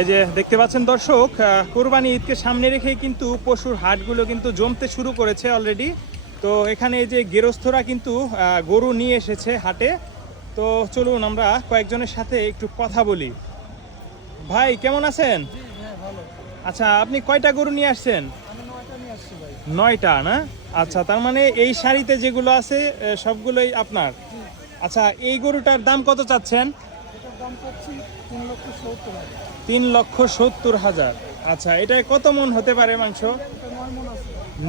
এই যে দেখতে পাচ্ছেন দর্শক, কোরবানি ঈদকে সামনে রেখে কিন্তু পশুর হাটগুলো কিন্তু জমতে শুরু করেছে অলরেডি। তো এখানে এই যে গেরস্থরা কিন্তু গরু নিয়ে এসেছে হাটে। তো চলুন আমরা কয়েকজনের সাথে একটু কথা বলি। ভাই কেমন আছেন? আচ্ছা, আপনি কয়টা গরু নিয়ে আসছেন? 9টা না? আচ্ছা, তার মানে এই শাড়িতে যেগুলো আছে সবগুলোই আপনার। আচ্ছা, এই গরুটার দাম কত চাচ্ছেন? 3,70,000। আচ্ছা, এটা কত মন হতে পারে মাংস?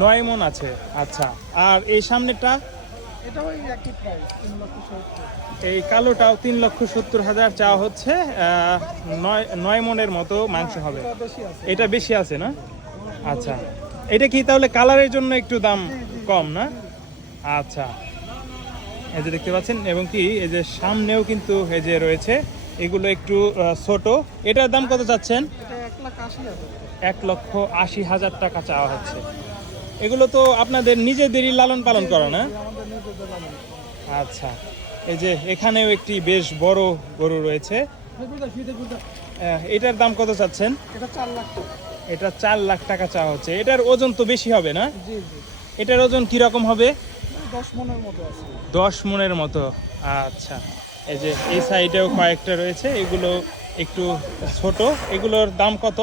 9 মন আছে। আচ্ছা, আর এই সামনেটা? এই কালোটাও 3,70,000 চাওয়া হচ্ছে। 9 মনের মতো মাংস হবে। এটা বেশি আছে না? আচ্ছা, এটা কি তাহলে কালারের জন্য একটু দাম কম না? আচ্ছা, এই যে দেখতে পাচ্ছেন, এবং কি এই যে সামনেও কিন্তু এই যে রয়েছে, এগুলো একটু ছোট। এটার দাম কত চাচ্ছেন? 1,80,000 টাকা চাওয়া হচ্ছে। এগুলো তো আপনাদের নিজেদেরই লালন পালন করা না? আচ্ছা, এই যে এখানেও একটি বেশ বড় গরু রয়েছে। এটার দাম কত চাচ্ছেন? এটা 4 লাখ টাকা চাওয়া হচ্ছে। এটার ওজন তো বেশি হবে না? এটার ওজন কিরকম হবে? 10 মনের মতো। আচ্ছা, এই যে এই সাইডেও কয়েকটা রয়েছে, এগুলো একটু ছোট। এগুলোর দাম কত?